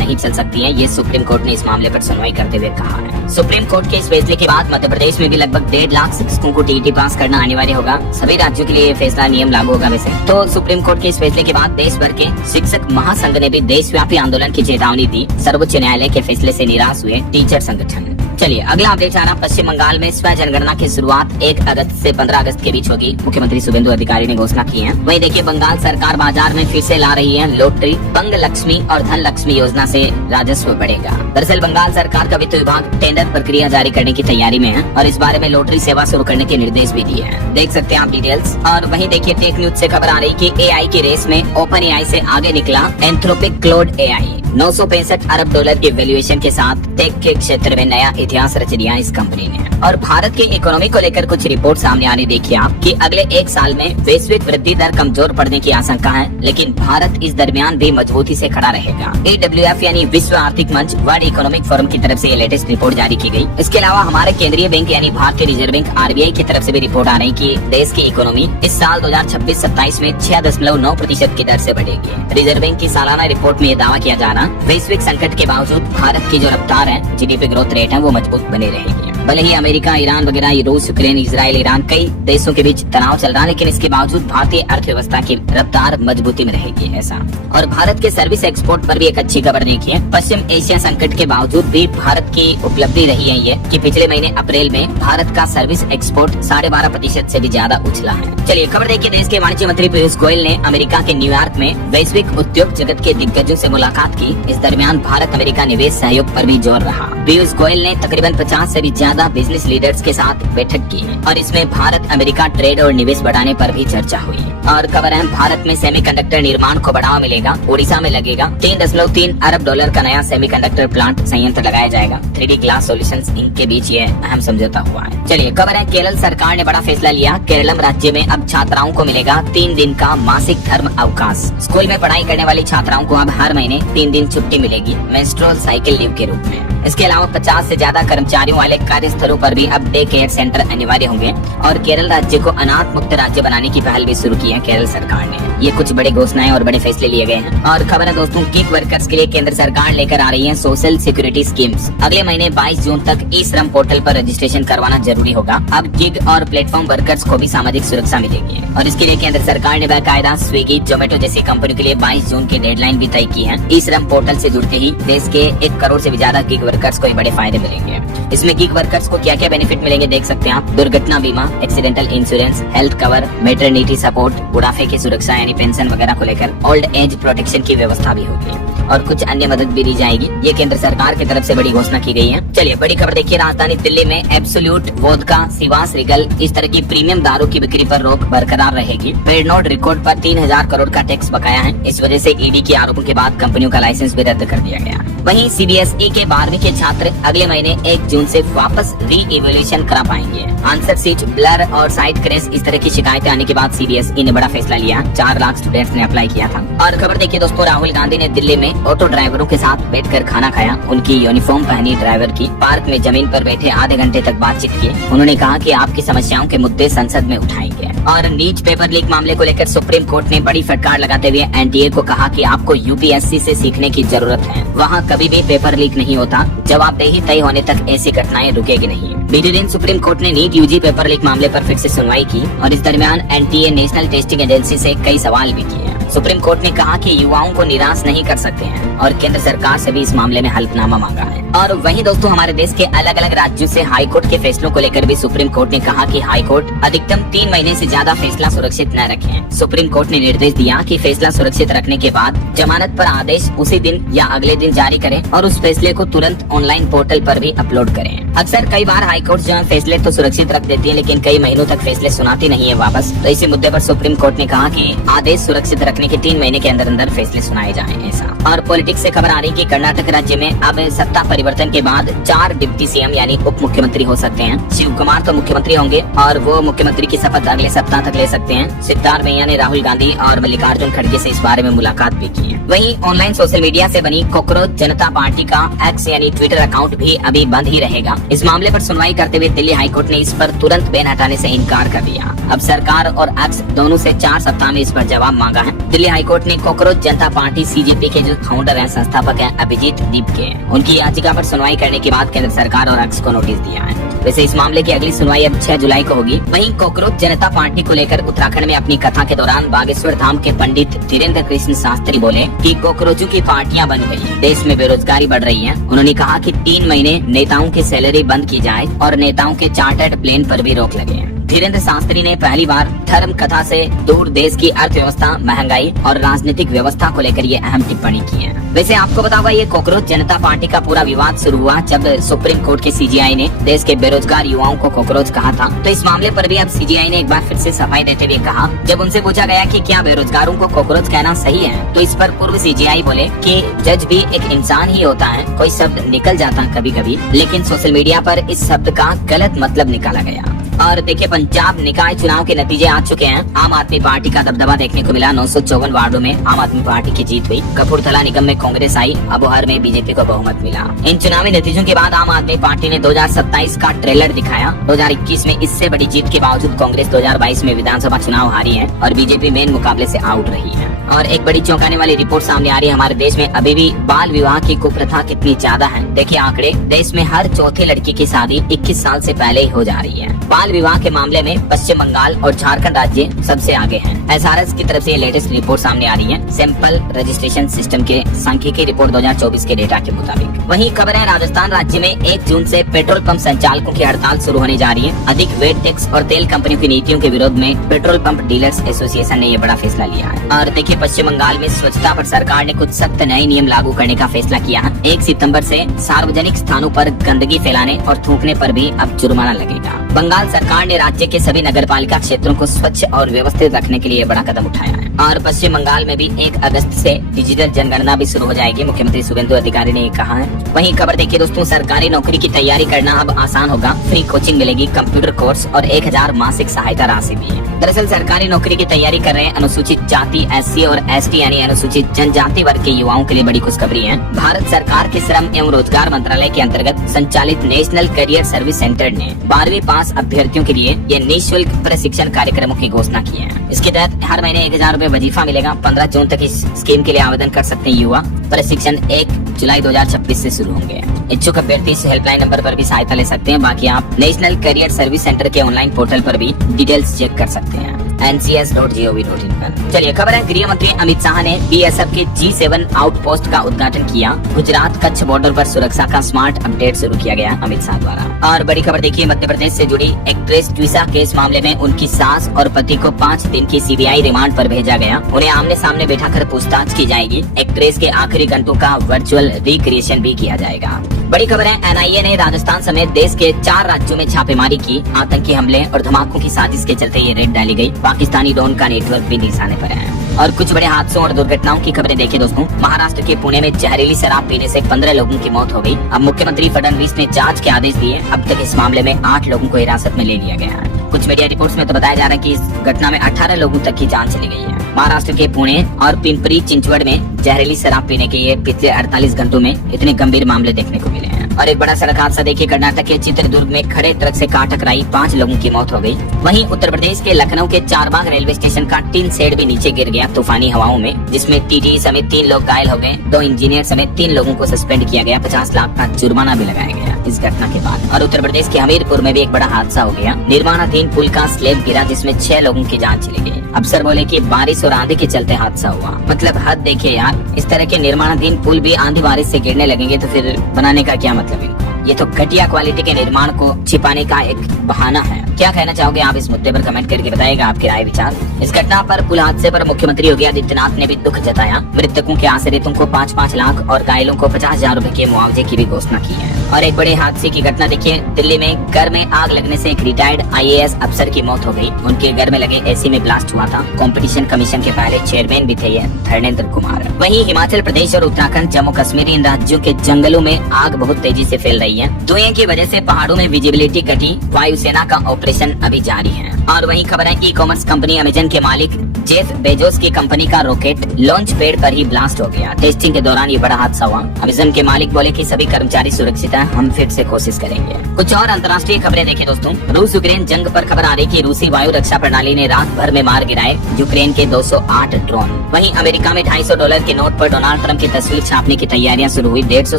नहीं चल सकती है, ये सुप्रीम कोर्ट ने इस मामले पर सुनवाई करते हुए कहा है। सुप्रीम कोर्ट के इस फैसले के बाद मध्य प्रदेश में भी लगभग 1.5 लाख शिक्षकों को टीईटी पास करना अनिवार्य होगा। सभी राज्यों के लिए ये फैसला नियम लागू होगा। वैसे तो सुप्रीम कोर्ट के इस फैसले के बाद देश भर के शिक्षक महासंघ ने भी देशव्यापी आंदोलन की चेतावनी दी। सर्वोच्च न्यायालय के फैसले से निराश हुए टीचर संगठन। चलिए अगला अपडेट आ रहा, पश्चिम बंगाल में स्व जनगणना की शुरुआत 1 अगस्त से 15 अगस्त के बीच होगी। मुख्यमंत्री शुभेंदु अधिकारी ने घोषणा की है। वहीं देखिए बंगाल सरकार बाजार में फिर से ला रही है लॉटरी। पंग लक्ष्मी और धन लक्ष्मी योजना से राजस्व बढ़ेगा। दरअसल बंगाल सरकार का वित्त विभाग टेंडर प्रक्रिया जारी करने की तैयारी में है और इस बारे में लॉटरी सेवा शुरू करने के निर्देश भी दिए हैं। देख सकते हैं आप डिटेल्स। और वहीं देखिए टेक न्यूज से खबर आ रही कि एआई की रेस में ओपन एआई से आगे निकला एंथ्रोपिक क्लाउड एआई। 965 अरब डॉलर की वैल्यूएशन के साथ टेक के क्षेत्र में नया इतिहास रच दिया इस कंपनी ने। और भारत की इकोनॉमी को लेकर कुछ रिपोर्ट सामने आने देखिए आप कि अगले 1 साल में वैश्विक वृद्धि दर कमजोर पड़ने की आशंका है, लेकिन भारत इस दरमियान भी मजबूती से खड़ा रहेगा। AWF यानी विश्व आर्थिक मंच वर्ल्ड इकोनॉमिक फोरम की तरफ से ये लेटेस्ट रिपोर्ट जारी की गई। इसके अलावा हमारे केंद्रीय बैंक यानी भारतीय रिजर्व बैंक RBI की तरफ से भी रिपोर्ट आ रही कि देश की इकोनॉमी इस साल 2026-27 में 6.9% की दर से बढ़ेगी। रिजर्व बैंक की सालाना रिपोर्ट में ये दावा किया जा रहा, वैश्विक संकट के बावजूद भारत की जो रफ्तार है जीडीपी ग्रोथ रेट है वो मजबूत बनी रहेगी। भले ही अमेरिका, ईरान वगैरह, रूस, यूक्रेन, इजराइल, ईरान कई देशों के बीच तनाव चल रहा है, लेकिन इसके बावजूद भारतीय अर्थव्यवस्था की रफ्तार मजबूती में रहेगी ऐसा। और भारत के सर्विस एक्सपोर्ट पर भी एक अच्छी खबर देखी है। पश्चिम एशिया संकट के बावजूद भी भारत की उपलब्धि रही है ये कि पिछले महीने अप्रैल में भारत का सर्विस एक्सपोर्ट 12.5% से भी ज्यादा उछला है। चलिए खबर देखिए, देश के वाणिज्य मंत्री पीयूष गोयल ने अमेरिका के न्यूयॉर्क में वैश्विक उद्योग जगत के दिग्गजों से मुलाकात की। इस दरमियान भारत अमेरिका निवेश सहयोग पर भी जोर रहा। पीयूष गोयल ने तकरीबन 50 से भी ज्यादा बिजनेस लीडर्स के साथ बैठक की और इसमें भारत अमेरिका ट्रेड और निवेश बढ़ाने पर भी चर्चा हुई। और खबर है, भारत में सेमीकंडक्टर निर्माण को बढ़ावा मिलेगा। ओडिशा में लगेगा 3.3 अरब डॉलर का नया सेमीकंडक्टर प्लांट संयंत्र लगाया जाएगा। 3D ग्लास सॉल्यूशंस इनके बीच ये अहम समझौता हुआ है। चलिए खबर है, केरल सरकार ने बड़ा फैसला लिया। केरलम राज्य में अब छात्राओं को मिलेगा 3 दिन का मासिक धर्म अवकाश। स्कूल में पढ़ाई करने वाली छात्राओं को अब हर महीने 3 दिन छुट्टी मिलेगी मेंस्ट्रुअल साइकिल लीव के रूप में। इसके अलावा 50 से ज्यादा कर्मचारियों वाले कार्यस्थलों पर भी अब डे केयर सेंटर अनिवार्य होंगे। और केरल राज्य को अनाथ मुक्त राज्य बनाने की पहल भी शुरू की है केरल सरकार ने। ये कुछ बड़े घोषणाएं और बड़े फैसले लिए गए हैं। और खबर है दोस्तों, गिग वर्कर्स के लिए केंद्र सरकार लेकर आ रही है सोशल सिक्योरिटी स्कीम्स। अगले महीने 22 जून तक ई श्रम पोर्टल पर रजिस्ट्रेशन करवाना जरूरी होगा। अब गिग और प्लेटफॉर्म वर्कर्स को भी सामाजिक सुरक्षा मिलेगी और इसके लिए केंद्र सरकार ने बाकायदा स्विगी, जोमेटो जैसी कंपनी के लिए 22 जून की डेडलाइन भी तय की है। ई श्रम पोर्टल से जुड़ते ही देश के 1 करोड़ से भी ज्यादा गिग वर्कर्स को बड़े फायदे मिलेंगे। इसमें गिग वर्कर्स को क्या क्या बेनिफिट मिलेंगे देख सकते हैं आप। दुर्घटना बीमा, accidental insurance, health cover, maternity support, बुढ़ापे की सुरक्षा यानी पेंशन वगैरह को लेकर ओल्ड एज प्रोटेक्शन की व्यवस्था भी होगी और कुछ अन्य मदद भी दी जाएगी। ये केंद्र सरकार की तरफ से बड़ी घोषणा की गई है। चलिए बड़ी खबर देखिए, राजधानी दिल्ली में एब्सोल्यूट, वोदका, सिवास, रिगल इस तरह की प्रीमियम दारू की बिक्री पर रोक बरकरार रहेगी। पेडनोट रिकॉर्ड पर 3000 करोड़ का टैक्स बकाया है। इस वजह से ईडी के आरोपों के बाद कंपनियों का लाइसेंस भी रद्द कर दिया गया। वहीं सीबीएसई के 12वीं के छात्र अगले महीने 1 जून से वापस री इवैल्यूएशन करा पाएंगे। आंसर सीट ब्लर और साइट क्रैश इस तरह की शिकायतें आने के बाद सीबीएसई ने बड़ा फैसला लिया। 4 लाख स्टूडेंट्स ने अप्लाई किया था। और खबर देखिए दोस्तों, राहुल गांधी ने दिल्ली में ऑटो ड्राइवरों के साथ बैठकर खाना खाया। उनकी यूनिफॉर्म पहनी ड्राइवर की पार्क में जमीन पर बैठे आधे घंटे तक बातचीत की। उन्होंने कहा कि आपकी समस्याओं के मुद्दे संसद में उठाएंगे। और नीट पेपर लीक मामले को लेकर सुप्रीम कोर्ट ने बड़ी फटकार लगाते हुए एनटीए को कहा कि आपको यूपीएससी से सीखने की जरूरत है। वहाँ कभी भी पेपर लीक नहीं होता। जवाबदेही तय होने तक ऐसी घटनाएं रुकेगी नहीं। बीते दिन सुप्रीम कोर्ट ने नीट यूजी पेपर लीक मामले पर फिर से सुनवाई की और इस दरमियान एनटीए नेशनल टेस्टिंग एजेंसी से कई सवाल भी किए। सुप्रीम कोर्ट ने कहा कि युवाओं को निराश नहीं कर सकते हैं और केंद्र सरकार से भी इस मामले में हल्फनामा मांगा है। और वहीं दोस्तों, हमारे देश के अलग अलग राज्यों से हाई कोर्ट के फैसलों को लेकर भी सुप्रीम कोर्ट ने कहा कि हाई कोर्ट अधिकतम 3 महीने से ज्यादा फैसला सुरक्षित न रखें। सुप्रीम कोर्ट ने निर्देश दिया कि फैसला सुरक्षित रखने के बाद जमानत पर आदेश उसी दिन या अगले दिन जारी करें और उस फैसले को तुरंत ऑनलाइन पोर्टल पर भी अपलोड करें। अक्सर कई बार हाई कोर्ट जो है फैसले तो सुरक्षित रख देती है, लेकिन कई महीनों तक फैसले सुनाती नहीं है वापस। तो इसी मुद्दे पर सुप्रीम कोर्ट ने कहा कि आदेश सुरक्षित रखने के 3 महीने के अंदर अंदर फैसले सुनाए जाएं ऐसा। और पॉलिटिक्स से खबर आ रही है कि कर्नाटक राज्य में अब सत्ता परिवर्तन के बाद 4 डिप्टी सीएम यानी उप मुख्यमंत्री हो सकते हैं। शिव कुमार तो मुख्यमंत्री होंगे और वो मुख्यमंत्री की शपथ अगले सप्ताह तक ले सकते हैं। सिद्धारमैया ने राहुल गांधी और मल्लिकार्जुन खड़गे से इस बारे में मुलाकात भी की है। वहीं ऑनलाइन सोशल मीडिया से बनी कॉकरोच जनता पार्टी का एक्स यानी ट्विटर अकाउंट भी अभी बंद ही रहेगा। इस मामले पर सुनवाई करते हुए दिल्ली हाईकोर्ट ने इस पर तुरंत बैन हटाने से इनकार कर दिया। अब सरकार और एक्स दोनों से 4 सप्ताह में इस पर जवाब मांगा है। दिल्ली हाईकोर्ट ने कॉकरोच जनता पार्टी सीजेपी के जो फाउंडर हैं, संस्थापक हैं अभिजीत दीप के, उनकी याचिका पर सुनवाई करने के बाद केंद्र सरकार और अक्स को नोटिस दिया है। वैसे इस मामले की अगली सुनवाई अब 6 जुलाई को होगी। वहीं कॉकरोच जनता पार्टी को लेकर उत्तराखंड में अपनी कथा के दौरान बागेश्वर धाम के पंडित धीरेन्द्र कृष्ण शास्त्री बोले कि कॉकरोचों की पार्टियां बन गई हैं, देश में बेरोजगारी बढ़ रही है। उन्होंने कहा कि 3 महीने नेताओं की सैलरी बंद की जाए और नेताओं के चार्टर्ड प्लेन पर भी रोक लगे। धीरेन्द्र शास्त्री ने पहली बार धर्म कथा से दूर देश की अर्थव्यवस्था, महंगाई और राजनीतिक व्यवस्था को लेकर ये अहम टिप्पणी की है। वैसे आपको बता हुआ ये कॉकरोच जनता पार्टी का पूरा विवाद शुरू हुआ जब सुप्रीम कोर्ट के सीजीआई ने देश के बेरोजगार युवाओं को कॉकरोच कहा था। तो इस मामले पर भी अब सीजीआई ने एक बार फिर से सफाई देते हुए कहा, जब उनसे पूछा गया कि क्या बेरोजगारों को कॉकरोच कहना सही है, तो इस पर पूर्व सीजीआई बोले कि जज भी एक इंसान ही होता है, कोई शब्द निकल जाता है कभी कभी, लेकिन सोशल मीडिया पर इस शब्द का गलत मतलब निकाला गया। और देखिए पंजाब निकाय चुनाव के नतीजे आ चुके हैं। आम आदमी पार्टी का दबदबा देखने को मिला। 954 वार्डों में आम आदमी पार्टी की जीत हुई। कपूरथला निगम में कांग्रेस आई, अबोहर में बीजेपी को बहुमत मिला। इन चुनावी नतीजों के बाद आम आदमी पार्टी ने 2027 का ट्रेलर दिखाया। 2021 में इससे बड़ी जीत के बावजूद कांग्रेस 2022 में विधानसभा चुनाव हारी है और बीजेपी मेन मुकाबले से आउट रही है। और एक बड़ी चौंकाने वाली रिपोर्ट सामने आ रही है, हमारे देश में अभी भी बाल विवाह की कुप्रथा कितनी ज्यादा है। देखिए आंकड़े, देश में हर चौथी लड़की की शादी 21 साल से पहले ही हो जा रही है। बाल विवाह के मामले में पश्चिम बंगाल और झारखंड राज्य सबसे आगे हैं। एसआरएस की तरफ से लेटेस्ट रिपोर्ट सामने आ रही है, सैंपल रजिस्ट्रेशन सिस्टम के सांख्यिकी रिपोर्ट 2024 के डेटा के मुताबिक। वहीं खबर है राजस्थान राज्य में 1 जून से पेट्रोल पंप संचालकों की हड़ताल शुरू होने जा रही है। अधिक वेट टैक्स और तेल कंपनियों की नीतियों के विरोध में पेट्रोल पंप डीलर्स एसोसिएशन ने ये बड़ा फैसला लिया है। और देखिए पश्चिम बंगाल में स्वच्छता पर सरकार ने कुछ सख्त नए नियम लागू करने का फैसला किया है। 1 सितंबर से सार्वजनिक स्थानों पर गंदगी फैलाने और थूकने पर भी अब जुर्माना लगेगा। बंगाल सरकार ने राज्य के सभी नगरपालिका क्षेत्रों को स्वच्छ और व्यवस्थित रखने के लिए बड़ा कदम उठाया है। और पश्चिम बंगाल में भी 1 अगस्त से डिजिटल जनगणना भी शुरू हो जाएगी, मुख्यमंत्री शुभेंदु अधिकारी ने कहा है। वहीं खबर देखिए दोस्तों, सरकारी नौकरी की तैयारी करना अब आसान होगा। फ्री कोचिंग मिलेगी, कंप्यूटर कोर्स और 1000 मासिक सहायता राशि भी है। दरअसल सरकारी नौकरी की तैयारी कर रहे अनुसूचित जाति, SC और ST यानी अनुसूचित जनजाति वर्ग के युवाओं के लिए बड़ी खुशखबरी है। भारत सरकार के श्रम एवं रोजगार मंत्रालय के अंतर्गत संचालित नेशनल करियर सर्विस सेंटर ने 12वीं पास अभ्यर्थियों के लिए ये निःशुल्क प्रशिक्षण कार्यक्रमों की घोषणा की है। इसके तहत हर महीने 1000 रूपए वजीफा मिलेगा। 15 जून तक इस स्कीम के लिए आवेदन कर सकते हैं युवा। प्रशिक्षण 1 जुलाई 2026 से शुरू होंगे। इच्छुक अभ्यर्थी इस हेल्पलाइन नंबर पर भी सहायता ले सकते हैं। बाकी आप नेशनल करियर सर्विस सेंटर के ऑनलाइन पोर्टल पर भी डिटेल्स चेक कर सकते हैं, ncs.gov.in पर। चलिए खबर है, गृह मंत्री अमित शाह ने BSF के G7 आउटपोस्ट का उद्घाटन किया। गुजरात कच्छ बॉर्डर पर सुरक्षा का स्मार्ट अपडेट शुरू किया गया अमित शाह द्वारा। और बड़ी खबर देखिए, मध्य प्रदेश से जुड़ी एक्ट्रेस ट्विसा केस मामले में उनकी सास और पति को 5 दिन की CBI रिमांड पर भेजा गया। उन्हें आमने सामने बैठाकर पूछताछ की जाएगी। एक्ट्रेस के आखिरी घंटों का वर्चुअल रिक्रिएशन भी किया जाएगा। बड़ी खबर है, NIA ने राजस्थान समेत देश के 4 राज्यों में छापेमारी की। आतंकी हमले और धमाकों की साजिश के चलते ये रेड डाली गई। पाकिस्तानी डॉन का नेटवर्क भी निशाने पर है। और कुछ बड़े हादसों और दुर्घटनाओं की खबरें देखिए दोस्तों। महाराष्ट्र के पुणे में जहरीली शराब पीने से 15 लोगों की मौत हो गई। अब मुख्यमंत्री फडणवीस ने जांच के आदेश दिए। अब तक इस मामले में 8 लोगों को हिरासत में ले लिया गया है। कुछ मीडिया रिपोर्ट्स में तो बताया जा रहा है कि इस घटना में 18 लोगों तक की जान चली गई है। महाराष्ट्र के पुणे और पिंपरी चिंचवड़ में जहरीली शराब पीने के ये पिछले 48 घंटों में इतने गंभीर मामले देखने को मिले हैं। और एक बड़ा सड़क हादसा देखिए, कर्नाटक के चित्रदुर्ग में खड़े ट्रक से कार टकराई, 5 लोगों की मौत हो गई। वहीं उत्तर प्रदेश के लखनऊ के चारबाग रेलवे स्टेशन का टिन शेड भी नीचे गिर गया तूफानी हवाओं में, जिसमें TTE समेत 3 लोग घायल हो गए। 2 इंजीनियर समेत 3 लोगों को सस्पेंड किया गया। 50 लाख का जुर्माना भी लगाया गया इस घटना के बाद। और उत्तर प्रदेश के हमीरपुर में भी एक बड़ा हादसा हो गया। निर्माणाधीन पुल का स्लैब गिरा, जिसमें 6 लोगों की जान चली गई। अफसर बोले कि बारिश और आंधी के चलते हादसा हुआ। मतलब हद देखिए यार, इस तरह के निर्माणाधीन पुल भी आंधी बारिश से गिरने लगेंगे तो फिर बनाने का क्या मतलब इनको। ये तो घटिया क्वालिटी के निर्माण को छिपाने का एक बहाना है। क्या कहना चाहोगे आप इस मुद्दे पर? कमेंट करके बताइएगा आपके राय विचार। इस घटना पर पुल हादसे पर मुख्यमंत्री योगी आदित्यनाथ ने भी दुख जताया। मृतकों के आश्रितों को 5-5 लाख और घायलों को 50,000 रूपए के मुआवजे की भी घोषणा की है। और एक बड़े हादसे की घटना देखिए, दिल्ली में घर में आग लगने से एक रिटायर्ड IAS अफसर की मौत हो गई। उनके घर में लगे AC में ब्लास्ट हुआ था। कंपटीशन कमीशन के पहले चेयरमैन भी थे ये धर्मेंद्र कुमार। वहीं हिमाचल प्रदेश और उत्तराखंड, जम्मू कश्मीर इन राज्यों के जंगलों में आग बहुत तेजी से फैल रही है। धुएं की वजह से पहाड़ों में विजिबिलिटी घटी। वायुसेना का ऑपरेशन अभी जारी है। और वहीं खबर है, ई-कॉमर्स कंपनी अमेजन के मालिक जेफ बेजोस की कंपनी का रॉकेट लॉन्च पैड पर ही ब्लास्ट हो गया। टेस्टिंग के दौरान ये बड़ा हादसा हुआ। अमेज़न के मालिक बोले कि सभी कर्मचारी सुरक्षित हैं, हम फिर से कोशिश करेंगे। कुछ और अंतर्राष्ट्रीय खबरें देखें दोस्तों। रूस यूक्रेन जंग पर खबर आ रही कि रूसी वायु रक्षा प्रणाली ने रात भर में मार गिराए यूक्रेन के 208 ड्रोन। वहीं अमेरिका में $250 के नोट पर डोनाल्ड ट्रंप की तस्वीर छापने की तैयारियां शुरू हुई। 150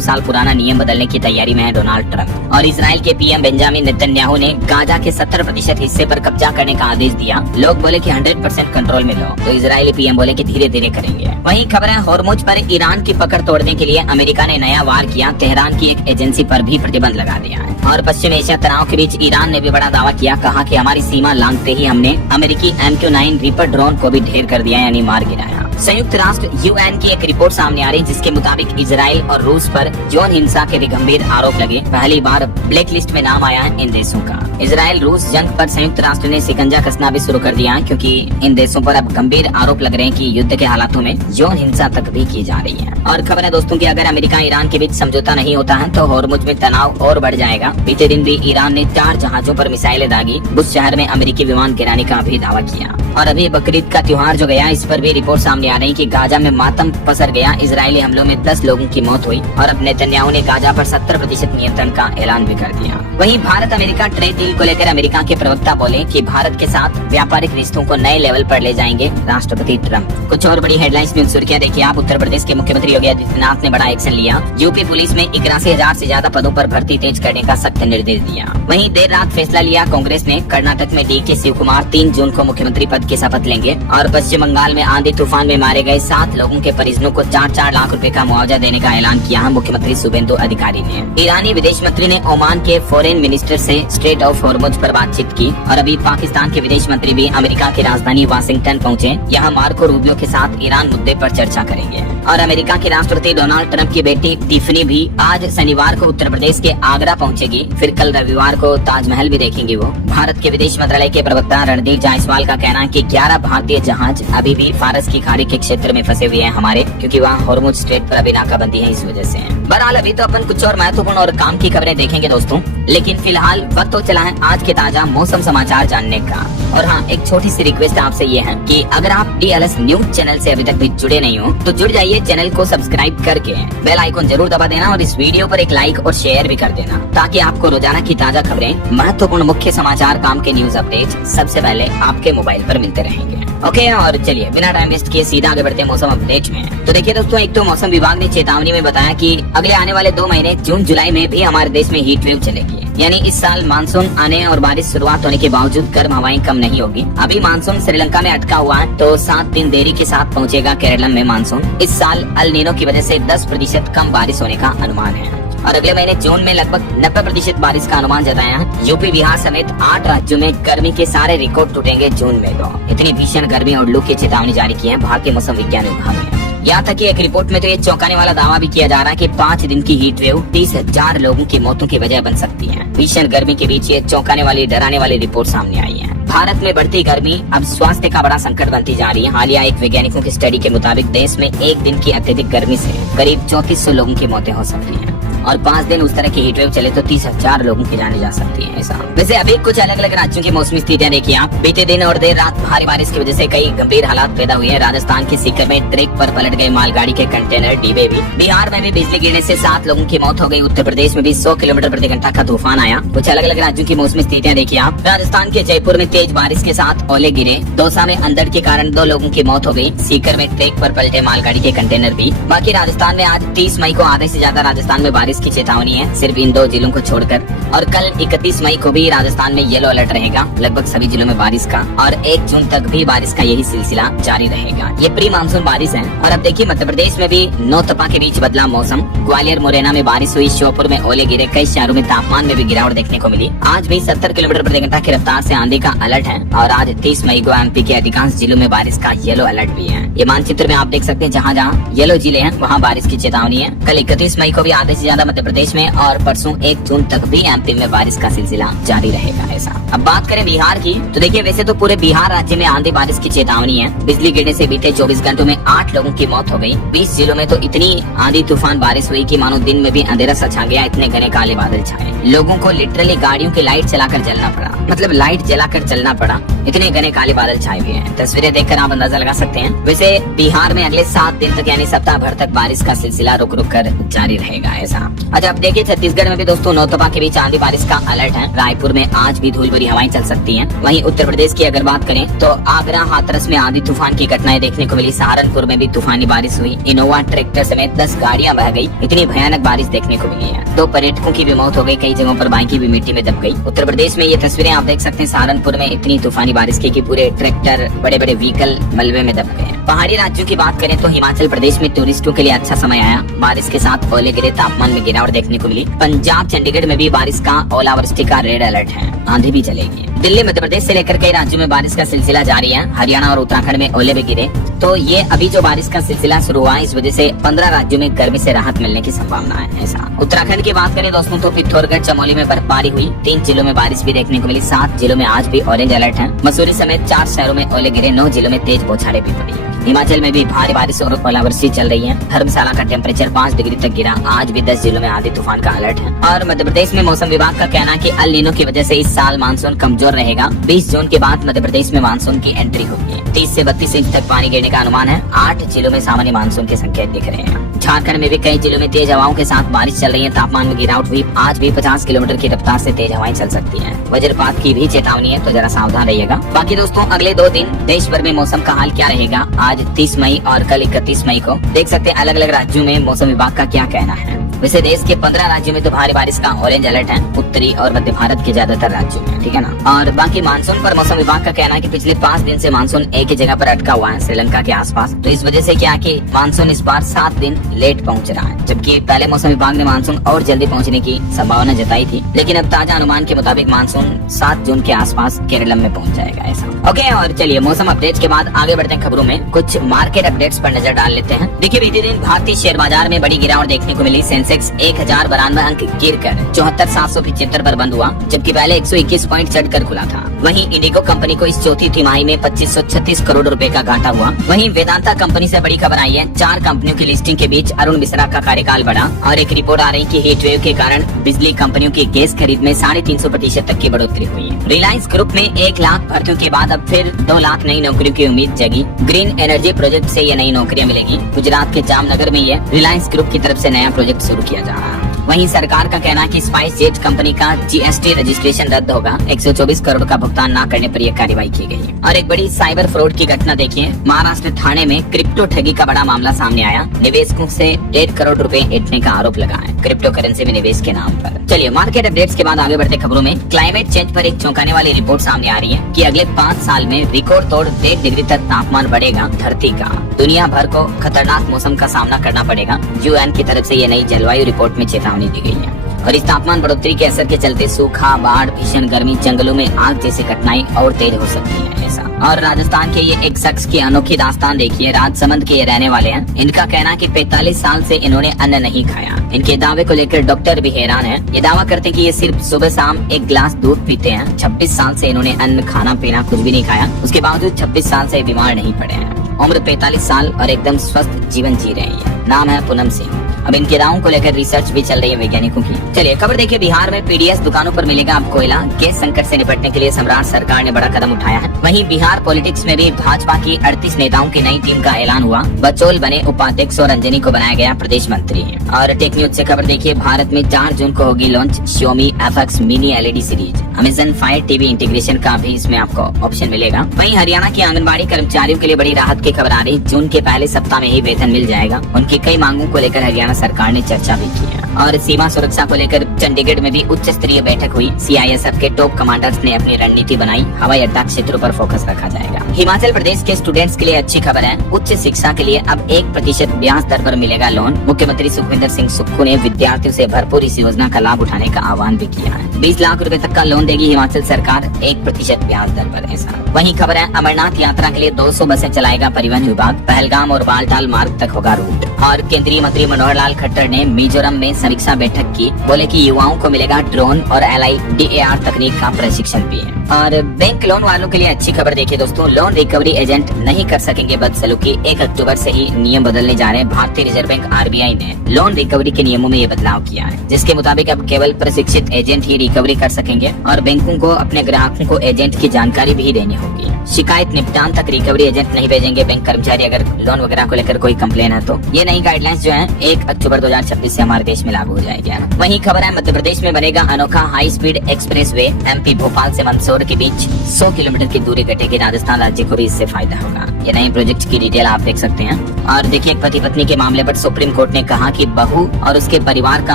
साल पुराना नियम बदलने की तैयारी में है डोनाल्ड ट्रंप। और इजराइल के पीएम बेंजामिन नेतन्याहू ने गाजा के 70% हिस्से पर कब्जा करने का आदेश दिया। लोग बोले कि 100% कंट्रोल में लो, तो इजरायली पीएम बोले कि धीरे धीरे करेंगे। वहीं खबर है होर्मुज पर ईरान की पकड़ तोड़ने के लिए अमेरिका ने नया वार किया। तेहरान की एक एजेंसी पर भी प्रतिबंध लगा दिया है। और पश्चिम एशिया तनाव के बीच ईरान ने भी बड़ा दावा किया, कहा कि हमारी सीमा लांघते ही हमने अमेरिकी MQ-9 रीपर ड्रोन को भी ढेर कर दिया, यानी मार गिराया। संयुक्त राष्ट्र UN की एक रिपोर्ट सामने आ रही, जिसके मुताबिक इजराइल और रूस पर यौन हिंसा के भी गंभीर आरोप लगे। पहली बार ब्लैक लिस्ट में नाम आया है इन देशों का। इजराइल रूस जंग पर संयुक्त राष्ट्र ने शिकंजा कसना भी शुरू कर दिया है, क्योंकि इन देशों पर अब गंभीर आरोप लग रहे हैं कि युद्ध के हालातों में यौन हिंसा तक भी की जा रही है। और खबर है दोस्तों कि अगर अमेरिका ईरान के बीच समझौता नहीं होता है तो होर्मुज में तनाव और बढ़ जाएगा। बीते दिन भी ईरान ने 4 जहाजों पर मिसाइलें दागी। बुश शहर में अमेरिकी विमान गिराने का भी दावा किया। और अभी बकरीद का त्योहार जो गया, इस पर भी रिपोर्ट सामने आ रही कि गाजा में मातम पसर गया। इजरायली हमलों में 10 लोगों की मौत हुई और अब नेतन्याहू ने गाजा पर 70% नियंत्रण का ऐलान भी कर दिया। वहीं भारत अमेरिका ट्रेड डील को लेकर अमेरिका के प्रवक्ता बोले कि भारत के साथ व्यापारिक रिश्तों को नए लेवल पर ले जाएंगे राष्ट्रपति ट्रंप। कुछ और बड़ी हेडलाइंस में सुर्खियां देखिए आप। उत्तर प्रदेश के मुख्यमंत्री योगी आदित्यनाथ ने बड़ा एक्शन लिया। यूपी पुलिस में 81,000 से ज्यादा पदों पर भर्ती तेज करने का सख्त निर्देश दिया। वहीं देर रात फैसला लिया कांग्रेस ने। कर्नाटक में DK शिवकुमार 3 जून को मुख्यमंत्री पद की शपथ लेंगे। और पश्चिम बंगाल में आंधी तूफान में मारे गए 7 लोगों के परिजनों को 4-4 लाख रुपए का मुआवजा देने का ऐलान किया है मुख्यमंत्री शुभेंदु अधिकारी ने। ईरानी विदेश मंत्री ने ओमान के फॉरेन मिनिस्टर से स्ट्रेट ऑफ हॉर्मुज पर बातचीत की। और अभी पाकिस्तान के विदेश मंत्री भी अमेरिका की राजधानी वाशिंगटन पहुंचे। यहाँ मार्को रूबियो के साथ ईरान मुद्दे पर चर्चा करेंगे। और अमेरिका के राष्ट्रपति डोनाल्ड ट्रंप की बेटी टिफनी भी आज शनिवार को उत्तर प्रदेश के आगरा पहुंचेगी। फिर कल रविवार को ताजमहल भी देखेंगी वो। भारत के विदेश मंत्रालय के प्रवक्ता रणदीप जायसवाल का कहना है कि 11 भारतीय जहाज अभी भी फारस की खाड़ी के क्षेत्र में फंसे हुए हैं हमारे, क्योंकि वहाँ हॉर्मुज स्ट्रेट पर अभी नाकाबंदी है, इस वजह से। बहरहाल अभी तो अपन कुछ और महत्वपूर्ण और काम की खबरें देखेंगे दोस्तों, लेकिन फिलहाल वक्त तो चला है आज के ताजा मौसम समाचार जानने का। और हाँ, एक छोटी सी रिक्वेस्ट आपसे ये है कि अगर आप DLS न्यूज चैनल से अभी तक भी जुड़े नहीं हो तो जुड़ जाइए। चैनल को सब्सक्राइब करके बेल आइकन जरूर दबा देना और इस वीडियो पर एक लाइक और शेयर भी कर देना, ताकि आपको रोजाना की ताजा खबरें, महत्वपूर्ण मुख्य समाचार, काम के न्यूज अपडेट सबसे पहले आपके मोबाइल पर मिलते रहेंगे। ओके, और चलिए बिना टाइम वेस्ट किए सीधा आगे बढ़ते हैं मौसम अपडेट में। तो देखिए दोस्तों, एक तो मौसम विभाग ने चेतावनी में बताया कि अगले आने वाले 2 महीने जून जुलाई में भी हमारे देश में हीट वेव चलेगी। यानी इस साल मानसून आने और बारिश शुरुआत होने के बावजूद गर्म हवाएं कम नहीं होगी। अभी मानसून श्रीलंका में अटका हुआ है, तो 7 दिन देरी के साथ पहुंचेगा केरल में मानसून। इस साल अल नीनो की वजह से 10% कम बारिश होने का अनुमान है। और अगले महीने जून में लगभग 90% बारिश का अनुमान जताया है। यूपी, बिहार समेत 8 राज्यों में गर्मी के सारे रिकॉर्ड टूटेंगे जून में। तो इतनी भीषण गर्मी और लू की चेतावनी जारी की है भारतीय मौसम विज्ञान विभाग ने। यहाँ तक कि एक रिपोर्ट में तो ये चौंकाने वाला दावा भी किया जा रहा है कि 5 दिन की हीट वेव 30,000 लोगों की मौतों की वजह बन सकती है। भीषण गर्मी के बीच ये चौंकाने वाली, डराने वाली रिपोर्ट सामने आई है। भारत में बढ़ती गर्मी अब स्वास्थ्य का बड़ा संकट बनती जा रही है। हालिया एक वैज्ञानिकों की स्टडी के मुताबिक देश में एक दिन की अत्यधिक गर्मी से करीब 3400 लोगों की मौतें हो सकती हैं। और 5 दिन उस तरह की हीट वेव चले तो 30,000 लोगों की जाने जा सकती है। ऐसा वैसे अभी कुछ अलग अलग राज्यों की मौसमी स्थितियां देखिए आप। बीते दिन और देर रात भारी बारिश की वजह से कई गंभीर हालात पैदा हुए हैं। राजस्थान के सीकर में ट्रैक पर पलट गए मालगाड़ी के कंटेनर डिब्बे भी। बिहार में भी बिजली गिरने से 7 लोगों की मौत हो गई। उत्तर प्रदेश में भी 100 किलोमीटर प्रति घंटा का तूफान आया। कुछ अलग अलग राज्यों की मौसमी स्थितियां देखिए आप। राजस्थान के जयपुर में तेज बारिश के साथ ओले गिरे। दौसा में अंधड़ के कारण 2 लोगों की मौत हो गई। सीकर में ट्रैक पर पलटे मालगाड़ी के कंटेनर भी। बाकी राजस्थान में आज 30 मई को आधे से ज्यादा राजस्थान में बारिश की चेतावनी है, सिर्फ इन 2 जिलों को छोड़कर। और कल 31 मई को भी राजस्थान में येलो अलर्ट रहेगा लगभग सभी जिलों में बारिश का। और 1 जून तक भी बारिश का यही सिलसिला जारी रहेगा। ये प्री मानसून बारिश है। और अब देखिए मध्य प्रदेश में भी नौतपा के बीच बदला मौसम। ग्वालियर, मुरैना में बारिश हुई। श्योपुर में ओले गिरे। कई शहरों में तापमान में भी गिरावट देखने को मिली। आज भी 70 किलोमीटर प्रति घंटा की रफ्तार से आंधी का अलर्ट है। और आज 30 मई को MP के अधिकांश जिलों में बारिश का येलो अलर्ट भी है। ये मानचित्र में आप देख सकते हैं, जहाँ जहाँ येलो जिले हैं वहाँ बारिश की चेतावनी है। कल 31 मई को भी आधे से ज्यादा मतलब मध्य प्रदेश में, और परसों 1 जून तक भी एमपी में बारिश का सिलसिला जारी रहेगा ऐसा। अब बात करें बिहार की, तो देखिए वैसे तो पूरे बिहार राज्य में आंधी बारिश की चेतावनी है। बिजली गिरने से बीते 24 घंटों में 8 लोगों की मौत हो गई। 20 जिलों में तो इतनी आंधी तूफान बारिश हुई कि मानो दिन में भी अंधेरा सा छा गया, इतने घने काले बादल छाए। लोगों को लिटरली गाड़ियों की लाइट चलाकर चलना पड़ा, मतलब लाइट जलाकर चलना पड़ा, इतने घने काले बादल छाए हुए हैं। तस्वीरें देखकर आप अंदाजा लगा सकते हैं। वैसे बिहार में अगले 7 दिन तक यानी सप्ताह भर तक बारिश का सिलसिला रुक रुक कर जारी रहेगा ऐसा। अच्छा अब देखिए छत्तीसगढ़ में भी दोस्तों नौतपा के बीच आंधी बारिश का अलर्ट है। रायपुर में आज भी धूल भरी हवाएं चल सकती हैं। वहीं उत्तर प्रदेश की अगर बात करें तो आगरा हाथरस में आंधी तूफान की घटनाएं देखने को मिली। सहारनपुर में भी तूफानी बारिश हुई। इनोवा ट्रैक्टर समेत 10 गाड़ियां बह गई। इतनी भयानक बारिश देखने को मिली है। 2 पर्यटकों की भी मौत हो गई। कई जगहों पर बाइकें भी मिट्टी में दब गई। उत्तर प्रदेश में ये तस्वीरें आप देख सकते हैं। सहारनपुर में इतनी तूफानी बारिश की कि पूरे ट्रैक्टर बड़े बड़े व्हीकल मलबे में दब गए। पहाड़ी राज्यों की बात करें तो हिमाचल प्रदेश में टूरिस्टों के लिए अच्छा समय आया। बारिश के साथ ओले गिरे, तापमान में गिरावट देखने को मिली। पंजाब चंडीगढ़ में भी बारिश का ओलावृष्टि का रेड अलर्ट है। आंधी भी चलेगी। दिल्ली मध्य प्रदेश से लेकर कई राज्यों में बारिश का सिलसिला जारी है। हरियाणा और उत्तराखंड में ओले भी गिरे। तो ये अभी जो बारिश का सिलसिला शुरू हुआ है, इस वजह से 15 राज्यों में गर्मी से राहत मिलने की संभावना है ऐसा। उत्तराखंड की बात करें दोस्तों तो पिथौरागढ़ चमोली में बर्फबारी हुई। 3 जिलों में बारिश भी देखने को मिली। 7 जिलों में आज भी ऑरेंज अलर्ट है। मसूरी समेत 4 शहरों में ओले गिरे। 9 जिलों में तेज बौछारें भी पड़ी। हिमाचल में भी भारी बारिश और ओलावृष्टि चल रही है। धर्मशाला का टेम्परेचर 5 डिग्री तक गिरा। आज भी 10 जिलों में आंधी तूफान का अलर्ट है। और मध्य प्रदेश में मौसम विभाग का कहना है कि अल नीनो की वजह से इस साल मानसून कमजोर रहेगा। 20 जून के बाद मध्य प्रदेश में मानसून की एंट्री होगी। 30 से 32 इंच तक पानी गिरने का अनुमान है। 8 जिलों में सामान्य मानसून के संकेत दिख रहे हैं। झारखंड में भी कई जिलों में तेज हवाओं के साथ बारिश चल रही है। तापमान में गिरावट हुई। आज भी 50 किलोमीटर की रफ्तार से तेज हवाएं चल सकती हैं। वज्रपात की भी चेतावनी है, तो जरा सावधान रहिएगा। बाकी दोस्तों अगले 2 दिन देश भर में मौसम का हाल क्या रहेगा, आज 30 मई और कल 31 मई को देख सकते हैं अलग अलग राज्यों में मौसम विभाग का क्या कहना है। वैसे देश के 15 राज्यों में तो भारी बारिश का ऑरेंज अलर्ट है। उत्तरी और मध्य भारत के ज्यादातर राज्यों में, ठीक है ना। और बाकी मानसून पर मौसम विभाग का कहना है कि पिछले 5 दिन से मानसून एक ही जगह पर अटका हुआ है, श्रीलंका के आसपास। तो इस वजह से क्या कि मानसून इस बार 7 दिन लेट पहुंच रहा है, जबकि पहले मौसम विभाग ने मानसून और जल्दी पहुंचने की संभावना जताई थी। लेकिन अब ताजा अनुमान के मुताबिक मानसून 7 जून के आसपास केरल में पहुंच जाएगा ऐसा। ओके, और चलिए मौसम अपडेट्स के बाद आगे बढ़ते हैं खबरों में। कुछ मार्केट अपडेट्स पर नजर डाल लेते हैं। देखिए बीते दिन भारतीय शेयर बाजार में बड़ी गिरावट देखने को मिली। सेंसेक्स 1092 अंक गिरकर 74,775 पर बंद हुआ, जबकि पहले 121 पॉइंट चढ़कर खुला था। वहीं इंडिगो कंपनी को इस चौथी तिमाही में 2536 करोड़ रुपए का घाटा हुआ। वहीं वेदांता कंपनी से बड़ी खबर आई है। 4 कंपनियों की लिस्टिंग के बीच अरुण मिश्रा का कार्यकाल बढ़ा। और एक रिपोर्ट आ रही कि हीट वेव के कारण बिजली कंपनियों की गैस खरीद में 350% तक की बढ़ोतरी हुई है। रिलायंस ग्रुप में 1 लाख भर्तियों के बाद अब फिर 2 लाख नई नौकरियों की उम्मीद जगी। ग्रीन एनर्जी प्रोजेक्ट से ये नई नौकरियां मिलेगी। गुजरात के जामनगर में ये रिलायंस ग्रुप की तरफ से नया प्रोजेक्ट शुरू किया जा रहा है। वहीं सरकार का कहना है कि स्पाइस जेट कंपनी का जीएसटी रजिस्ट्रेशन रद्द होगा। 124 करोड़ का भुगतान न करने पर यह कार्रवाई की गई है। और एक बड़ी साइबर फ्रॉड की घटना देखिए। महाराष्ट्र थाने में क्रिप्टो ठगी का बड़ा मामला सामने आया। निवेशकों से 1.5 करोड़ रुपए ऐंठने का आरोप लगा है क्रिप्टो करेंसी में निवेश के नाम पर। चलिए मार्केट अपडेट्स के बाद आगे बढ़ते खबरों में। क्लाइमेट चेंज पर एक चौंकाने वाली रिपोर्ट सामने आ रही है कि अगले 5 साल में रिकॉर्ड तोड़ 1 डिग्री तक तापमान बढ़ेगा धरती का। दुनिया भर को खतरनाक मौसम का सामना करना पड़ेगा। यूएन की तरफ से ये नई जलवायु रिपोर्ट में चेतावनी दी गई है। और इस तापमान बढ़ोतरी के असर के चलते सूखा, बाढ़, भीषण गर्मी, जंगलों में आग जैसी घटनाएं और तेज हो सकती है ऐसा। और राजस्थान के ये एक शख्स की अनोखी दास्तान देखिए। राजसमंद के ये रहने वाले हैं। इनका कहना है कि 45 साल से इन्होंने अन्न नहीं खाया। इनके दावे को लेकर डॉक्टर भी हैरान है। ये दावा करते हैं कि ये सिर्फ सुबह शाम 1 गिलास दूध पीते हैं। 26 साल से इन्होंने अन्न, खाना पीना कुछ भी नहीं खाया। उसके बावजूद 26 साल से बीमार नहीं पड़े हैं। उम्र 45 साल और एकदम स्वस्थ जीवन जी रही है। नाम है पूनम सिंह। अब इनके दावों को लेकर रिसर्च भी चल रही है वैज्ञानिकों की। चलिए खबर देखिए। बिहार में पीडीएस दुकानों पर मिलेगा अब कोयला। गैस संकट से निपटने के लिए सम्राट सरकार ने बड़ा कदम उठाया है। वहीं बिहार पॉलिटिक्स में भी भाजपा की 38 नेताओं की नई टीम का ऐलान हुआ। बचौल बने उपाध्यक्ष और रंजनी को बनाया गया प्रदेश मंत्री। और टेक न्यूज से खबर देखिए। भारत में 4 जून को होगी launch Xiaomi FX mini LED series. Amazon fire TV integration का भी इसमें आपको ऑप्शन मिलेगा। वहीं हरियाणा की आंगनबाड़ी कर्मचारियों के लिए बड़ी राहत की खबर आ रही। जून के पहले सप्ताह में ही वेतन मिल जाएगा। उनकी कई मांगों को लेकर हरियाणा सरकार ने चर्चा भी की है। और सीमा सुरक्षा को लेकर चंडीगढ़ में भी उच्च स्तरीय बैठक हुई। CISF के टॉप कमांडर्स ने अपनी रणनीति बनाई। हवाई अड्डा क्षेत्रों पर फोकस रखा जाएगा। हिमाचल प्रदेश के स्टूडेंट्स के लिए अच्छी खबर है। उच्च शिक्षा के लिए अब 1% ब्याज दर पर मिलेगा लोन। मुख्यमंत्री सुखविंदर सिंह सुक्खू ने विद्यार्थियों से भरपूर इस योजना का लाभ उठाने का आह्वान भी किया है। 20 लाख रुपए तक का लोन देगी हिमाचल सरकार 1% ब्याज दर पर ऐसा। वहीं खबर है अमरनाथ यात्रा के लिए 200 बसें चलाएगा परिवहन विभाग। पहलगाम और बालटाल मार्ग तक होगा रूट। और केंद्रीय मंत्री मनोहर लाल लाल खट्टर ने मिजोरम में समीक्षा बैठक की। बोले कि युवाओं को मिलेगा ड्रोन और LIDAR तकनीक का प्रशिक्षण भी है। और बैंक लोन वालों के लिए अच्छी खबर देखिए दोस्तों, लोन रिकवरी एजेंट नहीं कर सकेंगे बदसलूकी। 1 अक्टूबर से ही नियम बदलने जा रहे हैं। भारतीय रिजर्व बैंक RBI ने लोन रिकवरी के नियमों में ये बदलाव किया है, जिसके मुताबिक अब केवल प्रशिक्षित एजेंट ही रिकवरी कर सकेंगे और बैंकों को अपने ग्राहकों को एजेंट की जानकारी भी देनी होगी। शिकायत निपटान तक रिकवरी एजेंट नहीं भेजेंगे बैंक कर्मचारी, अगर लोन वगैरह को लेकर कोई कंप्लेन है तो। ये नई गाइडलाइंस जो है 1 अक्टूबर 2026 से हमारे देश में लागू हो जाएगी। वहीं खबर है मध्य प्रदेश में बनेगा अनोखा high speed express way. MP Bhopal से मंदसौर के बीच 100 किलोमीटर की दूरी घटेगी। राजस्थान राज्य को भी इससे फायदा होगा। ये नए प्रोजेक्ट की डिटेल आप देख सकते हैं। और देखिए, पति पत्नी के मामले पर सुप्रीम कोर्ट ने कहा कि बहू और उसके परिवार का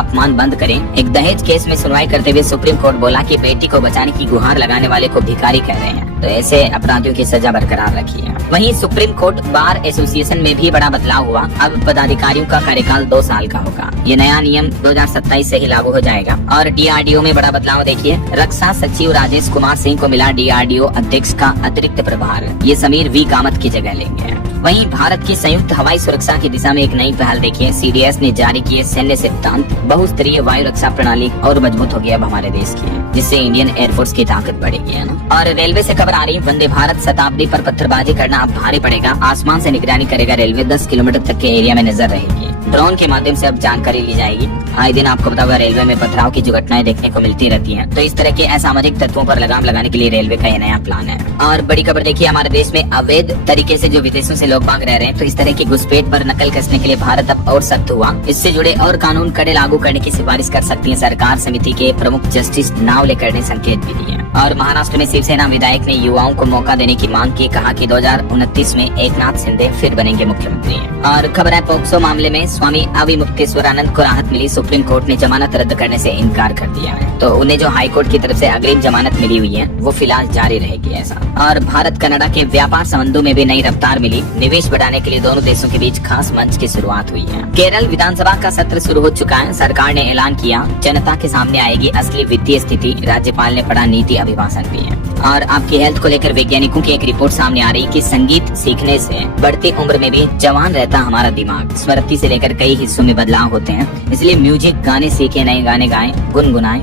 अपमान बंद करें। एक दहेज केस में सुनवाई करते हुए सुप्रीम कोर्ट बोला कि बेटी को बचाने की गुहार लगाने वाले को भिखारी कह रहे हैं, तो ऐसे अपराधियों की सजा बरकरार रखी है। वहीं सुप्रीम कोर्ट बार एसोसिएशन में भी बड़ा बदलाव हुआ। अब पदाधिकारियों का कार्यकाल 2 साल का होगा। ये नया नियम 2027 से ही लागू हो जाएगा। और DRDO में बड़ा बदलाव देखिए, रक्षा सचिव राजेश कुमार सिंह को मिला DRDO अध्यक्ष का अतिरिक्त प्रभार। ये समीर V कामत की जगह लेंगे। वहीं भारत की संयुक्त हवाई सुरक्षा की दिशा में एक नई पहल देखिए, CDS ने जारी किए सैन्य सिद्धांत। बहुस्तरीय वायु रक्षा प्रणाली और मजबूत होगी अब हमारे देश की, जिससे इंडियन एयरफोर्स की ताकत बढ़ेगी, है ना। और रेलवे से खबर आ रही है, वंदे भारत शताब्दी पर पत्थरबाजी करना अब भारी पड़ेगा। आसमान से निगरानी करेगा रेलवे। 10 किलोमीटर तक के एरिया में नजर रहेगी। ड्रोन के माध्यम से अब जानकारी ली जाएगी। आए दिन आपको पता होगा रेलवे में पथराव की जो घटनाएं देखने को मिलती रहती हैं, तो इस तरह के असामाजिक तत्वों पर लगाम लगाने के लिए रेलवे का ये नया प्लान है। और बड़ी खबर देखिए, हमारे देश में अवैध तरीके से जो विदेशों से लोग भाग रह रहे हैं, तो इस तरह की घुसपैठ पर नकल कसने के लिए भारत अब और सख्त हुआ। इससे जुड़े और कानून कड़े लागू करने की सिफारिश कर सकती है सरकार। समिति के प्रमुख जस्टिस नावलेकर ने संकेत भी दिए। और महाराष्ट्र में शिवसेना विधायक ने युवाओं को मौका देने की मांग की। कहा कि 2029 में एकनाथ शिंदे फिर बनेंगे मुख्यमंत्री। और खबर है, पोक्सो मामले में स्वामी अविमुक्तेश्वरानंद को राहत मिली। सुप्रीम कोर्ट ने जमानत रद्द करने से इनकार कर दिया है, तो उन्हें जो हाई कोर्ट की तरफ से अग्रिम जमानत मिली हुई है वो फिलहाल जारी रहेगी ऐसा। और भारत कनाडा के व्यापार संबंधों में भी नई रफ्तार मिली। निवेश बढ़ाने के लिए दोनों देशों के बीच खास मंच की शुरुआत हुई है। केरल विधानसभा का सत्र शुरू हो चुका है। सरकार ने ऐलान किया, जनता के सामने आएगी असली वित्तीय स्थिति। राज्यपाल ने पढ़ा नीति अभिभाषण भी है। और आपकी हेल्थ को लेकर वैज्ञानिकों की एक रिपोर्ट सामने आ रही कि संगीत सीखने से बढ़ती उम्र में भी जवान रहता हमारा दिमाग। स्मृति से लेकर कई हिस्सों में बदलाव होते हैं, इसलिए म्यूजिक गाने सीखे, नए गाने गाएं, गुनगुनाएं।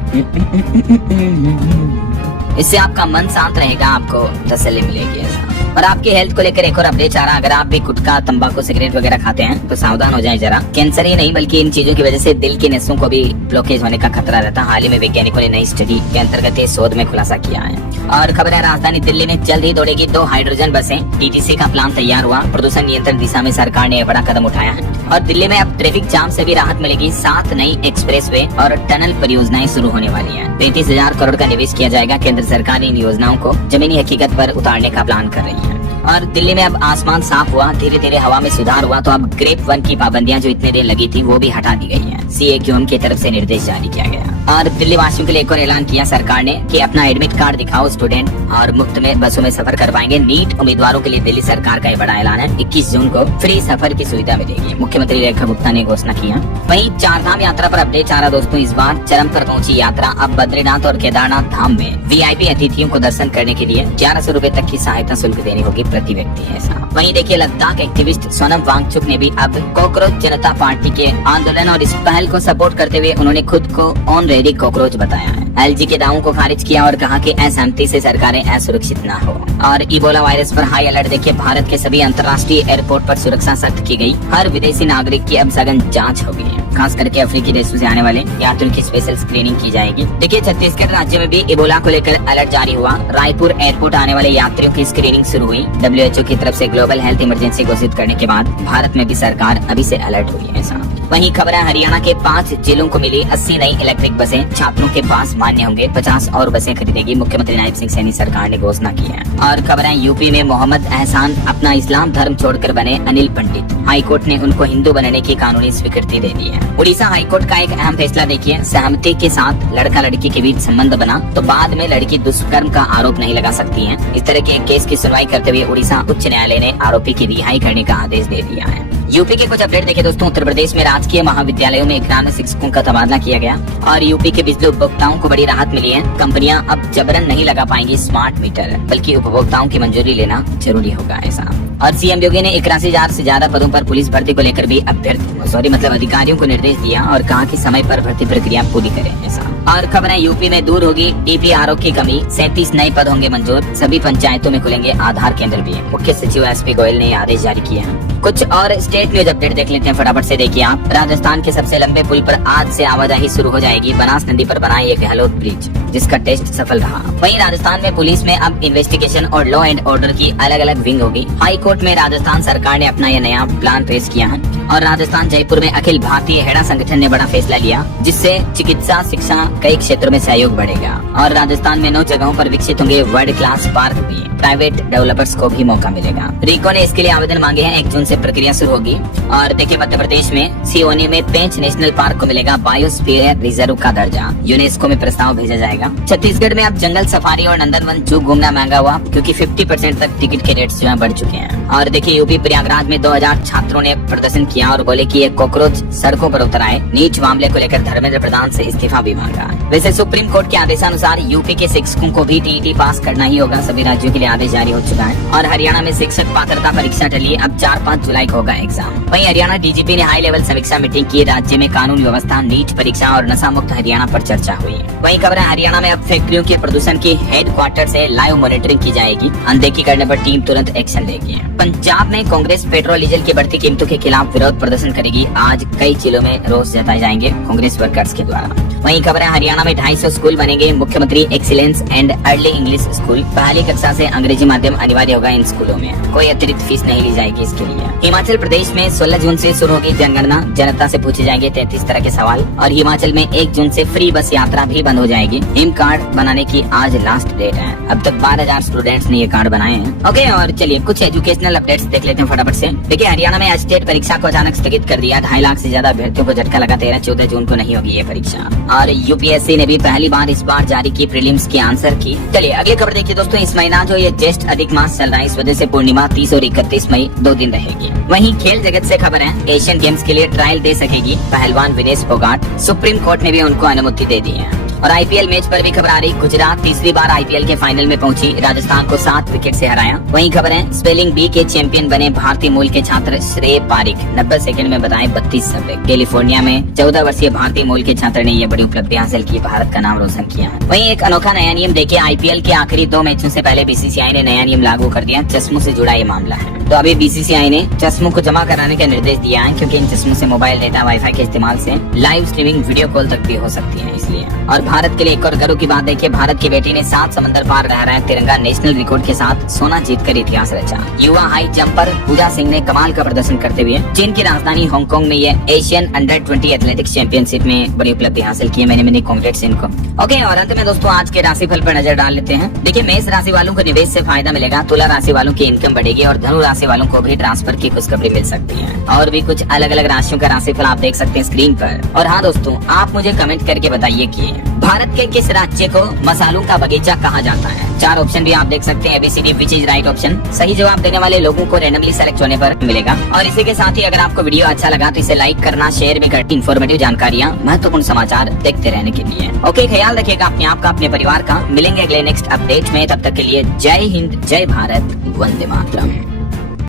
इससे आपका मन शांत रहेगा, आपको तसल्ली मिलेगी ऐसा। और आपकी हेल्थ को लेकर एक और अपडेट आ रहा है, अगर आप भी गुटखा, तंबाकू, सिगरेट वगैरह खाते हैं तो सावधान हो जाएं जरा। कैंसर ही नहीं बल्कि इन चीजों की वजह से दिल की नसों को भी ब्लॉकेज होने का खतरा रहता है। हाल ही में वैज्ञानिकों ने नई स्टडी के अंतर्गत इस शोध में खुलासा किया है। और खबर है, राजधानी दिल्ली में जल्द ही दौड़ेगी 2 हाइड्रोजन बसें। DTC का प्लान तैयार हुआ। प्रदूषण नियंत्रण दिशा में सरकार ने बड़ा कदम उठाया है। और दिल्ली में अब ट्रैफिक जाम से भी राहत मिलेगी। 7 नई एक्सप्रेसवे और टनल परियोजनाएं शुरू होने वाली है। 33,000 करोड़ का निवेश किया जाएगा। केंद्र सरकार इन योजनाओं को जमीनी हकीकत पर उतारने का प्लान कर रही है। और दिल्ली में अब आसमान साफ हुआ, धीरे धीरे हवा में सुधार हुआ। तो अब ग्रेड 1 की पाबंदियां जो इतने दिन लगी थी वो भी हटा दी गई हैं। CAQM की तरफ से निर्देश जारी किया गया। और दिल्ली वासियों के लिए एक और ऐलान किया सरकार ने कि अपना एडमिट कार्ड दिखाओ स्टूडेंट, और मुफ्त में बसों में सफर करवाएंगे। नीट उम्मीदवारों के लिए दिल्ली सरकार का ये बड़ा ऐलान है। 21 जून को फ्री सफर की सुविधा मिलेगी। मुख्यमंत्री रेखा गुप्ता ने घोषणा किया। वहीं 4 धाम यात्रा पर अपडेट आ रहा दोस्तों, इस बार चरम पर पहुंची यात्रा। अब बद्रीनाथ और केदारनाथ धाम में VIP अतिथियों को दर्शन करने के लिए 1100 रूपए तक की सहायता शुल्क देनी होगी प्रति व्यक्ति ऐसा। वहीं देखिए, लद्दाख एक्टिविस्ट सोनम वांगचुक ने भी अब कॉकरोच जनता पार्टी के आंदोलन और इस पहल को सपोर्ट करते हुए उन्होंने खुद को ऑन रेडी कॉकरोच बताया है। LG के दावों को खारिज किया और कहा कि असहमति से सरकारें असुरक्षित न हो। और इबोला वायरस पर हाई अलर्ट देखिए, भारत के सभी अंतर्राष्ट्रीय एयरपोर्ट पर सुरक्षा सख्त की गई। हर विदेशी नागरिक की अब सघन जांच होगी। खास करके अफ्रीकी देशों से आने वाले यात्रियों की स्पेशल स्क्रीनिंग की जाएगी। देखिए, छत्तीसगढ़ राज्य में भी इबोला को लेकर अलर्ट जारी हुआ। रायपुर एयरपोर्ट आने वाले यात्रियों की स्क्रीनिंग शुरू हुई। WHO की तरफ से ग्लोबल हेल्थ इमरजेंसी घोषित करने के बाद भारत में भी सरकार अभी से अलर्ट हुई है ऐसा। वहीं खबर है, हरियाणा के 5 जिलों को मिली 80 नई इलेक्ट्रिक बसें। छात्रों के पास मान्य होंगे। 50 और बसें खरीदेगी मुख्यमंत्री नायब सिंह सैनी सरकार ने घोषणा की है। और खबर है, यूपी में मोहम्मद एहसान अपना इस्लाम धर्म छोड़कर बने अनिल पंडित। हाईकोर्ट ने उनको हिंदू बनने की कानूनी स्वीकृति दे दी है। उड़ीसा हाईकोर्ट का एक अहम फैसला देखिए, सहमति के साथ लड़का लड़की के बीच संबंध बना तो बाद में लड़की दुष्कर्म का आरोप नहीं लगा सकती है। इस तरह के एक केस की सुनवाई करते हुए उड़ीसा उच्च न्यायालय ने आरोपी की रिहाई करने का आदेश दे दिया है। यूपी के कुछ अपडेट देखे दोस्तों। उत्तर प्रदेश में राजकीय महाविद्यालयों में 91 शिक्षकों का तबादला किया गया और यूपी के बिजली उपभोक्ताओं को बड़ी राहत मिली है। कंपनियां अब जबरन नहीं लगा पाएंगी स्मार्ट मीटर, बल्कि उपभोक्ताओं की मंजूरी लेना जरूरी होगा ऐसा। और सीएम योगी ने 81,000 से ज्यादा पदों पर पुलिस भर्ती को लेकर भी अधिकारियों को निर्देश दिया और कहा कि समय पर भर्ती प्रक्रिया पूरी करें ऐसा। और खबर है यूपी में दूर होगी ईपीआरओ की कमी, 37 नए पद होंगे मंजूर, सभी पंचायतों में खुलेंगे आधार केंद्र भी। मुख्य सचिव एसपी गोयल ने आदेश जारी किए हैं। कुछ और स्टेट न्यूज अपडेट देख लेते हैं फटाफट से। देखिए आप, राजस्थान के सबसे लंबे पुल पर आज से आवाजाही शुरू हो जाएगी। बनास नदी पर बना ये गहलोत ब्रिज, जिसका टेस्ट सफल रहा। वहीं राजस्थान में पुलिस में अब इन्वेस्टिगेशन और लॉ एंड ऑर्डर की अलग अलग विंग होगी। हाई कोर्ट में राजस्थान सरकार ने अपना यह नया प्लान पेश किया है और राजस्थान जयपुर में अखिल भारतीय हेड़ा संगठन ने बड़ा फैसला लिया, जिससे चिकित्सा, शिक्षा, कई क्षेत्रों में सहयोग बढ़ेगा। और राजस्थान में 9 जगहों पर विकसित होंगे वर्ल्ड क्लास पार्क भी। प्राइवेट डेवलपर्स को भी मौका मिलेगा। रिको ने इसके लिए आवेदन मांगे हैं। 1 जून से प्रक्रिया शुरू होगी। और देखिए मध्य प्रदेश में सियोनी में पेंच नेशनल पार्क को मिलेगा बायोस्फीयर रिजर्व का दर्जा, यूनेस्को में प्रस्ताव भेजा जाएगा। छत्तीसगढ़ में अब जंगल सफारी और नंदनवन जू घूमना महंगा हुआ, क्योंकि 50% तक टिकट के रेट्स जो है बढ़ चुके हैं। और देखिए यूपी प्रयागराज में 2000 छात्रों ने प्रदर्शन किया और बोले कि ये कॉकरोच सड़कों पर उतर आए। नीट मामले को लेकर धर्मेंद्र प्रधान से इस्तीफा भी मांगा। वैसे सुप्रीम कोर्ट के आदेशानुसार यूपी के शिक्षकों को भी टीईटी पास करना ही होगा। सभी राज्यों के लिए आदेश जारी हो चुका है। और हरियाणा में शिक्षक पात्रता परीक्षा टली, अब 4-5 जुलाई को होगा एग्जाम। वहीं हरियाणा डीजीपी ने हाई लेवल समीक्षा मीटिंग की। राज्य में कानून व्यवस्था, नीट परीक्षा और नशा मुक्त हरियाणा पर चर्चा हुई। वहीं खबर है हरियाणा में अब फैक्ट्रियों के प्रदूषण की हेडक्वार्टर से लाइव मॉनिटरिंग की जाएगी। अनदेखी करने पर टीम तुरंत एक्शन लेगी। पंजाब में कांग्रेस पेट्रोल डीजल की बढ़ती कीमतों के खिलाफ विरोध प्रदर्शन करेगी। आज कई जिलों में रोष जताए जाएंगे कांग्रेस वर्कर्स के द्वारा। वहीं खबर है हरियाणा में 250 स्कूल बनेंगे। मुख्यमंत्री excellence and early English school, पहली कक्षा से अंग्रेजी माध्यम अनिवार्य होगा इन स्कूलों में। कोई अतिरिक्त फीस नहीं ली जाएगी इसके लिए। हिमाचल प्रदेश में 16 जून से शुरू होगी जनगणना। जनता से पूछे जाएंगे 33 तरह के सवाल। और हिमाचल में 1 जून से फ्री बस यात्रा भी बंद हो जाएगी। हिम कार्ड बनाने की आज लास्ट डेट है। अब तक 12,000 स्टूडेंट्स ने ये कार्ड बनाए हैं। ओके, और चलिए कुछ एजुकेशनल अपडेट्स देख लेते हैं फटाफट से। देखिए हरियाणा में स्टेट परीक्षा को अचानक स्थगित कर दिया। 2.5 लाख से ज्यादा अभ्यर्थियों को झटका लगा। 13-14 जून को नहीं होगी ये परीक्षा। और यूपीएससी ने भी पहली बार इस बार जारी की प्रीलिम्स की आंसर की। चलिए अगली खबर देखिए दोस्तों। इस महीना जो ये ज्येष्ठ अधिक मास चल रहा है, इस वजह से पूर्णिमा 30 और 31 मई 2 दिन रहेगी। वहीं खेल जगत से खबर है, एशियन गेम्स के लिए ट्रायल दे सकेगी पहलवान विनेश फोगाट। सुप्रीम कोर्ट ने भी उनको अनुमति दे दी है। और आईपीएल मैच पर भी खबर आ रही। गुजरात तीसरी बार आईपीएल के फाइनल में पहुंची, राजस्थान को 7 विकेट से हराया। वहीं खबर है स्पेलिंग बी के चैंपियन बने भारतीय मूल के छात्र श्रेय पारिक, 90 सेकंड में बताए 32 शब्द। कैलिफोर्निया में 14 वर्षीय भारतीय मूल के छात्र ने यह बड़ी उपलब्धि हासिल की, भारत का नाम रोशन किया। वहीं एक अनोखा नया नियम देखिए, आईपीएल के आखिरी 2 मैचों से पहले बीसीसीआई ने नया नियम लागू कर दिया। चश्मों से जुड़ा ये मामला है। तो अभी बीसीसीआई ने चश्मों को जमा कराने का निर्देश दिया है, क्योंकि इन चश्मों से मोबाइल डेटा, वाईफाई के इस्तेमाल से लाइव स्ट्रीमिंग, वीडियो कॉल तक भी हो सकती है इसलिए। और भारत के लिए एक और गर्व की बात देखिए, भारत की बेटी ने 7 समंदर पार लहराया तिरंगा, नेशनल रिकॉर्ड के साथ सोना जीतकर इतिहास रचा। युवा हाई जंपर पूजा सिंह ने कमाल का प्रदर्शन करते हुए चीन की राजधानी हांगकांग में ये एशियन अंडर 20 एथलेटिक्स चैंपियनशिप में बड़ी उपलब्धि हासिल की है। मैंने कांग्रेट्स इनको। ओके, और अंत में दोस्तों आज के राशिफल पर नजर डाल लेते हैं। देखिए मेष राशि वालों को निवेश से फायदा मिलेगा। तुला राशि वालों की इनकम बढ़ेगी और धनु राशि वालों को भी ट्रांसफर की खुशखबरी मिल सकती है। और भी कुछ अलग अलग राशियों का राशिफल आप देख सकते हैं स्क्रीन पर। और हाँ दोस्तों, आप मुझे कमेंट करके बताइए कि भारत के किस राज्य को मसालों का बगीचा कहा जाता है। 4 ऑप्शन भी आप देख सकते हैं, ABCD which is right option. सही जवाब देने वाले लोगों को रैंडमली सेलेक्ट होने पर मिलेगा। और इसी के साथ ही अगर आपको वीडियो अच्छा लगा तो इसे लाइक करना, शेयर भी करना। इन्फॉर्मेटिव जानकारियाँ, महत्वपूर्ण समाचार देखते रहने के लिए। ओके, ख्याल रखिएगा अपने आप का, अपने परिवार का। मिलेंगे अगले नेक्स्ट अपडेट में, तब तक के लिए जय हिंद, जय भारत, वंदे मातरम।